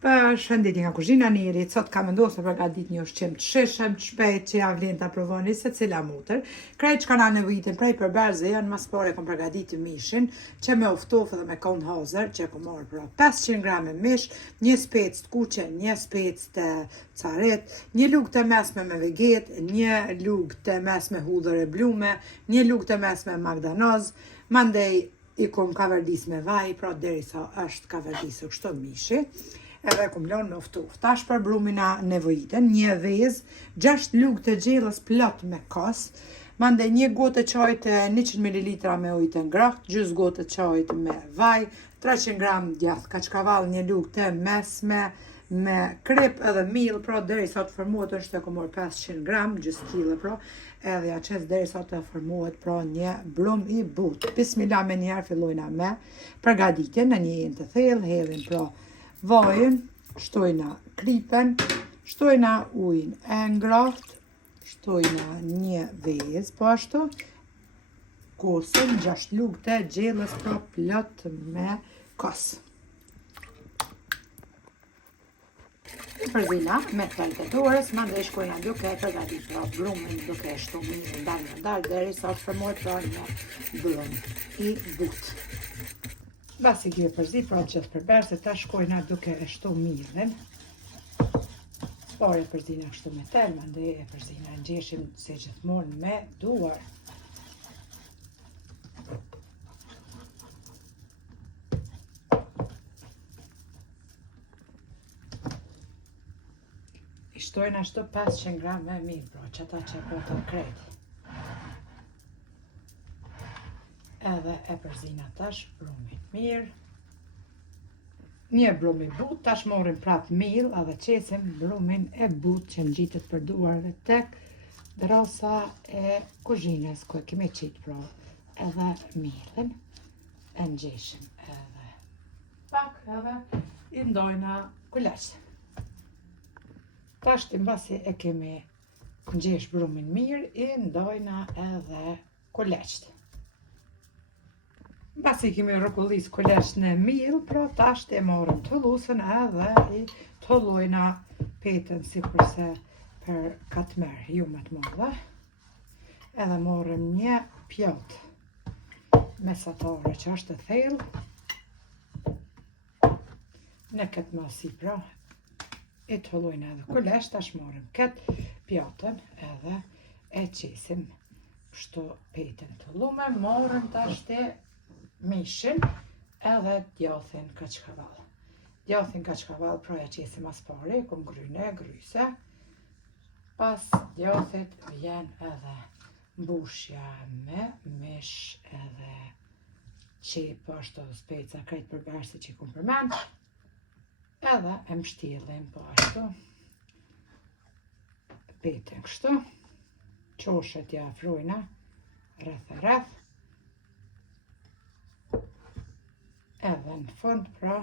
Për shëndetje nga kuzhina Neri, sot kam vendosur për gatit një ushqim të shishëm, të shpejt që ja vlen ta provoni se cila mutër. Krejt që kanë nevojitën prej përberze janë mas pare kom përgatitur mishin, që me uftofë dhe me kon hazër, që kom marrë pra 500 gram mish, një spec të kuqe, një spec të caret, një lugë të mesme me veget, një lugë të mesme hudhër e blume, një lugë të mesme magdanoz, mandej i kom kavardis me vaj, pra derisa është kavardisur kështu mishi. Edhe kum lënë me uftofë. Tash për brumina nevojitën, një vezë, 6 lugë të gjellës plot me kos, mandej një gotë çaj të 100 ml me ujë të ngrohtë, gjys gotë çaj me vaj, 300 gram djath kaçkavall, një lugë të mesme me krip edhe miell, pra derisa të formohet është e komor 500 gram, gjys kile pra, edhe ja qes derisa të formohet pra një brum i butë. Bismillah me njerë fillojna me përgatitjen në një jenë të thellë, hedhin pra vajën, shtojna kripen, shtojna ujin e ngrohtë, shtojna një vezë, po ashtu, kosën 6 lugë të gjellës pra plot me kos. Përzila me tëllë të dorës, mandej shkojna duke përgatit pra brumin, duke shtu mirë ndalë derisa të formohet pra një brum i butë. Basi kime përzi pra gjithë përberse, ta shkojna duke e shtu mirën. Pare përzina kështu me tel, mandej e përzina në gjeshim se gjithmonë me duar. I shtojna ashtu 500 gram me mirë, pra që ata që e po të krejt. Edhe e përzina tash brumin mirë. Një brum i but, tash morim prap miell edhe qesim brumin e but që ngjitet për duarve tek drasa e kuzhinës ku e kemi qit pra edhe miellin e ngjeshim edhe pak edhe i ndojna kuleç. Tash mbasi e kemi ngjesh brumin mirë, i ndojna edhe kuleçt. Basi kemi rrokullis kuleç në miell, pra tash e morëm tullusën edhe i tullojna petën si kurse për katmer, ju më të madhe. Edhe morëm një pjatë mesatare që është e thellë. Në këtë masi pra, i tullojna edhe kuleç, tash morëm këtë pjatën edhe e qesim kështu petën tullume, morëm tash të mishin edhe djathin kaçkavall. Djathin kaçkavall pra ja qesim as pare, kom gryne, gryse. Pas djathit vjen edhe mbushja me mish edhe qep ashtu speca krejt përberse që i kom përmend. Edhe e mshtillim po ashtu. Petën kështu. Qoshet ja afrojna rreth e rreth. Edhe në fund pra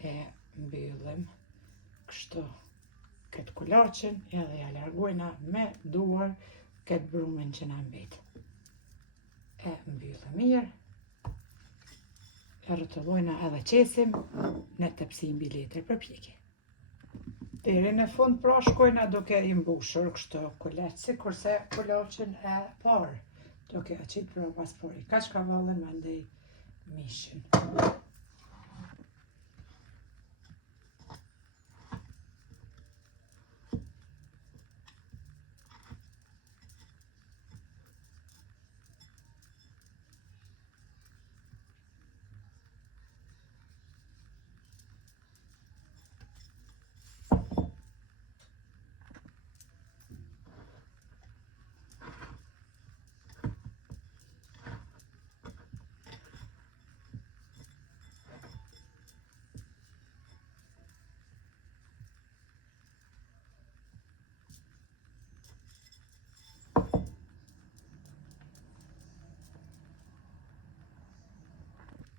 e mbyllim kështu këtë kulaçin edhe ja largojna me duar këtë brumin që na mbet. E mbyllim mirë, e rrotullojna edhe qesim në tepsi mbi letër për pjekje. Deri në fund pra shkojna duke i mbushur kështu kuleç sikurse kulaçin e parë, duke e qit pra pas pari kaçkavallën mandej mishin.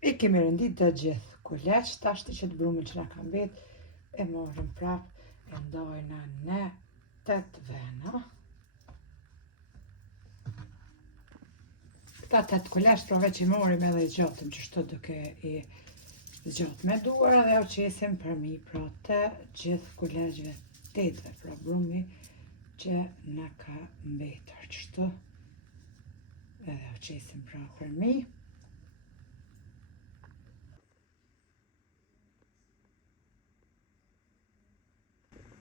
I kemi rëndit të gjithë kuleç, tash që të brumin që na ka mbet, e morëm prap, e ndojna në 8 vena. Këta 8 kuleç pra veç i morim edhe i gjotëm që shto duke i zgjat me duar dhe o qesim për mi pra të gjithë kulegjve tetëve, pra brumi që në ka mbetër qështu, edhe o qesim pra për mi.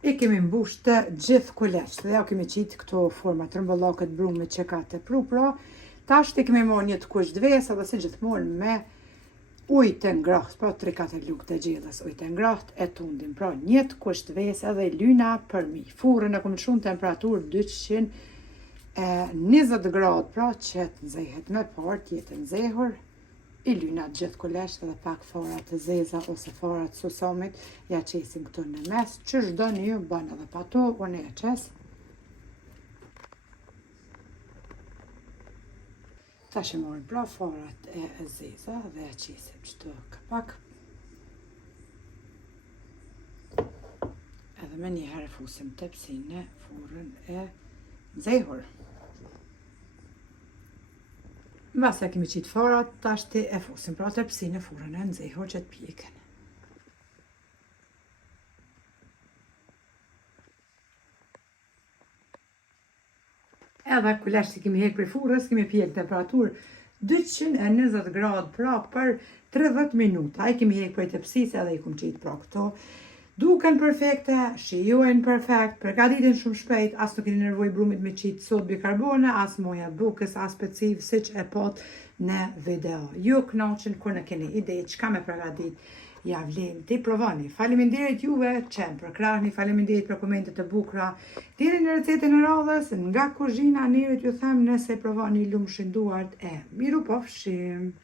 I kemi mbush të gjithë kulegjt dhe o kemi qitë këto forma të rëmbëllakët brumit që ka të pru, pra tash i kemi morë një të kush dvesa dhe si gjithmonë me ujë të ngrohtë, pra 3-4 lugë të gjellës ujë të ngrohtë e tundim, pra një të kush dvesa dhe lyna për mi. Furrën e kom të shumë temperaturë 220 gradë, pra që të nxehet me parë, jetë nxehur. I lyna gjithë kulegjt dhe pak fara të zeza ose fara të susomit, ja qesim këtu në mes, që çdo një ju bën edhe pa to, unë e qes. Tash e morim pra farat e zeza dhe ja qesim qëtu kapak. Edhe me njëherë fusim tepsin në furrën e nxehur. Mbas e kemi qitë farat, tash ti e fusim pra tepsin në furrën e nxehur që të pjeken. Edhe kulegjt që kemi hek prej furrës, kemi pjek temperaturë 220 gradë pra për 30 minuta. Ai kemi hek prej tepsisë edhe i kom qitë pra këto. Duken perfekte, shijojnë perfekt, përgatitin shumë shpejt, as nuk keni nevojë brumit me qitë sod bikarbone, as moja bukës, as specif, siç e pot në video. Ju kënaqen kur në keni ide çka me përgatit, ja vlen ti provoni. Faleminderit juve që më përkrahni, faleminderit për komentet e bukura. Deri në recetën e radhës nga kuzhina Nerit ju them nëse provoni lumshin duart e miru pafshim.